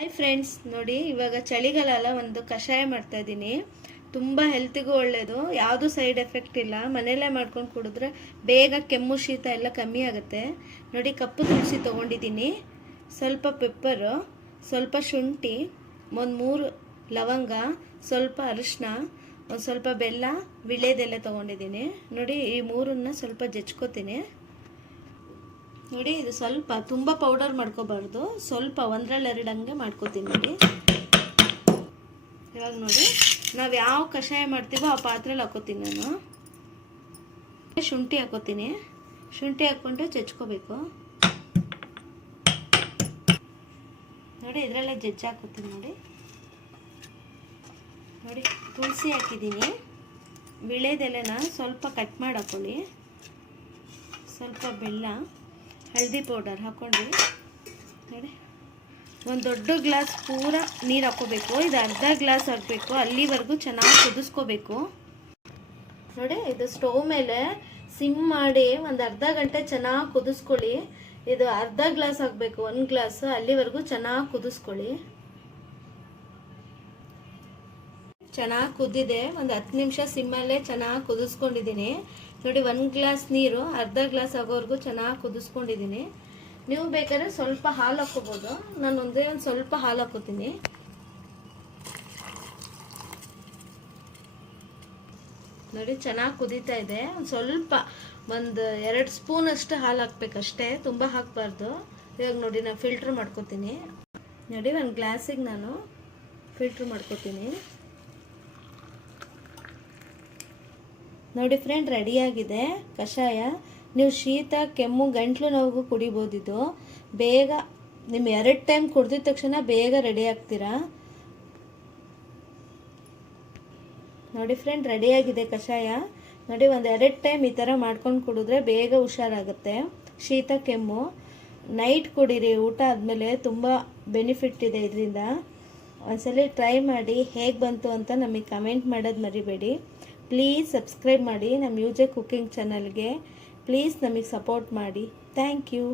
Hi friends, ನೋಡಿ ಇವಾಗ ಚಳಿಗಾಲ ಒಂದು ಕಷಾಯ ಮಾಡ್ತಾ ಇದ್ದೀನಿ. ತುಂಬ ಹೆಲ್ತಿಗೂ ಒಳ್ಳೆಯದು, ಯಾವುದು ಸೈಡ್ ಎಫೆಕ್ಟ್ ಇಲ್ಲ. ಮನೆಯಲ್ಲೇ ಮಾಡ್ಕೊಂಡು ಕುಡಿದ್ರೆ ಬೇಗ ಕೆಮ್ಮು ಶೀತ ಎಲ್ಲ ಕಮ್ಮಿ ಆಗುತ್ತೆ. ನೋಡಿ, ಕಪ್ಪು ತುಳಸಿ ತೊಗೊಂಡಿದ್ದೀನಿ, ಸ್ವಲ್ಪ ಪೆಪ್ಪರು, ಸ್ವಲ್ಪ ಶುಂಠಿ, ಒಂದು 3 ಲವಂಗ, ಸ್ವಲ್ಪ ಅರಿಶಿನ, ಒಂದು ಸ್ವಲ್ಪ ಬೆಲ್ಲ, ವಿಳ್ಯದೆಲೆ ತೊಗೊಂಡಿದ್ದೀನಿ. ನೋಡಿ, ಈ ಮೂರನ್ನ ಸ್ವಲ್ಪ ಜಜ್ಕೋತೀನಿ. ನೋಡಿ, ಇದು ಸ್ವಲ್ಪ ತುಂಬ ಪೌಡರ್ ಮಾಡ್ಕೋಬಾರ್ದು, ಸ್ವಲ್ಪ 1-2 ಹಂಗೆ ಮಾಡ್ಕೋತೀನಿ. ನೋಡಿ, ಇವಾಗ ನೋಡಿ ನಾವು ಯಾವ ಕಷಾಯ ಮಾಡ್ತೀವೋ ಆ ಪಾತ್ರೆಯಲ್ಲಿ ಹಾಕೋತೀನಿ. ನಾನು ಶುಂಠಿ ಹಾಕೋತೀನಿ. ಶುಂಠಿ ಹಾಕ್ಕೊಂಡು ಜಜ್ಕೋಬೇಕು. ನೋಡಿ, ಇದರಲ್ಲೇ ಜಜ್ಜಿ ಹಾಕೋತೀನಿ. ನೋಡಿ ತುಳಸಿ ಹಾಕಿದ್ದೀನಿ. ವಿಳ್ಯದೆಲೆನ ಸ್ವಲ್ಪ ಕಟ್ ಮಾಡಿ ಹಾಕೊಳ್ಳಿ. ಸ್ವಲ್ಪ ಬೆಲ್ಲ, ಹಳದಿ ಪೌಡರ್ ಹಾಕ್ಕೊಂಡು ನೋಡಿ, ಒಂದು ದೊಡ್ಡ ಗ್ಲಾಸ್ ಪೂರ ನೀರು ಹಾಕೋಬೇಕು. ಇದು ಅರ್ಧ ಗ್ಲಾಸ್ ಹಾಕಬೇಕು. ಅಲ್ಲಿವರೆಗೂ ಚೆನ್ನಾಗಿ ಕುದಿಸ್ಕೋಬೇಕು. ನೋಡಿ, ಇದು ಸ್ಟವ್ ಮೇಲೆ ಸಿಮ್ ಮಾಡಿ ಒಂದು ಅರ್ಧ ಗಂಟೆ ಚೆನ್ನಾಗಿ ಕುದಿಸ್ಕೊಳ್ಳಿ. ಇದು ಅರ್ಧ ಗ್ಲಾಸ್ ಹಾಕಬೇಕು, 1 ಗ್ಲಾಸ್. ಅಲ್ಲಿವರೆಗೂ ಚೆನ್ನಾಗಿ ಕುದಿಸ್ಕೊಳ್ಳಿ. ಚೆನ್ನಾಗಿ ಕುದ್ದಿದೆ. ಒಂದು 10 ನಿಮಿಷ ಸಿಮ್ಮಲ್ಲೇ ಚೆನ್ನಾಗಿ ಕುದಿಸ್ಕೊಂಡಿದ್ದೀನಿ. ನೋಡಿ, 1 ಗ್ಲಾಸ್ ನೀರು ಅರ್ಧ ಗ್ಲಾಸ್ ಆಗೋವರೆಗೂ ಚೆನ್ನಾಗಿ ಕುದಿಸ್ಕೊಂಡಿದ್ದೀನಿ. ನೀವು ಬೇಕಾದ್ರೆ ಸ್ವಲ್ಪ ಹಾಲು ಹಾಕೋಬೋದು. ನಾನು ಒಂದು ಸ್ವಲ್ಪ ಹಾಲು ಹಾಕೋತೀನಿ. ನೋಡಿ, ಚೆನ್ನಾಗಿ ಕುದೀತಾ ಇದೆ. ಸ್ವಲ್ಪ ಒಂದು 2 ಸ್ಪೂನ್ ಅಷ್ಟು ಹಾಲು ಹಾಕ್ಬೇಕಷ್ಟೇ, ತುಂಬ ಹಾಕಬಾರ್ದು. ಇವಾಗ ನೋಡಿ, ನಾನು ಫಿಲ್ಟ್ರ್ ಮಾಡ್ಕೋತೀನಿ. ನೋಡಿ, 1 ಗ್ಲಾಸಿಗೆ ನಾನು ಫಿಲ್ಟ್ರ್ ಮಾಡ್ಕೋತೀನಿ. ನೋಡಿ ಫ್ರೆಂಡ್, ರೆಡಿಯಾಗಿದೆ ಕಷಾಯ. ನೀವು ಶೀತ, ಕೆಮ್ಮು, ಗಂಟ್ಲು ನೋವಿಗೂ ಕುಡಿಬೋದಿದ್ದು. ಬೇಗ ನಿಮ್ಮ 2 ಟೈಮ್ ಕುಡಿದ ತಕ್ಷಣ ಬೇಗ ರೆಡಿ ಆಗ್ತೀರಾ. ನೋಡಿ ಫ್ರೆಂಡ್, ರೆಡಿಯಾಗಿದೆ ಕಷಾಯ. ನೋಡಿ, ಒಂದು 2 ಟೈಮ್ ಈ ಥರ ಮಾಡ್ಕೊಂಡು ಕುಡಿದ್ರೆ ಬೇಗ ಹುಷಾರಾಗುತ್ತೆ ಶೀತ, ಕೆಮ್ಮು. ನೈಟ್ ಕುಡೀರಿ ಊಟ ಆದಮೇಲೆ, ತುಂಬ ಬೆನಿಫಿಟ್ ಇದೆ ಇದರಿಂದ. ಒಂದ್ಸಲ ಟ್ರೈ ಮಾಡಿ, ಹೇಗೆ ಬಂತು ಅಂತ ನಮಗೆ ಕಮೆಂಟ್ ಮಾಡೋದು ಮರಿಬೇಡಿ. ಪ್ಲೀಸ್ ಸಬ್ಸ್ಕ್ರೈಬ್ ಮಾಡಿ ನಮ್ಮ ಯುಜೆ ಕುಕಿಂಗ್ ಚಾನಲ್ಗೆ. ಪ್ಲೀಸ್ ನಮಗೆ ಸಪೋರ್ಟ್ ಮಾಡಿ. Thank you.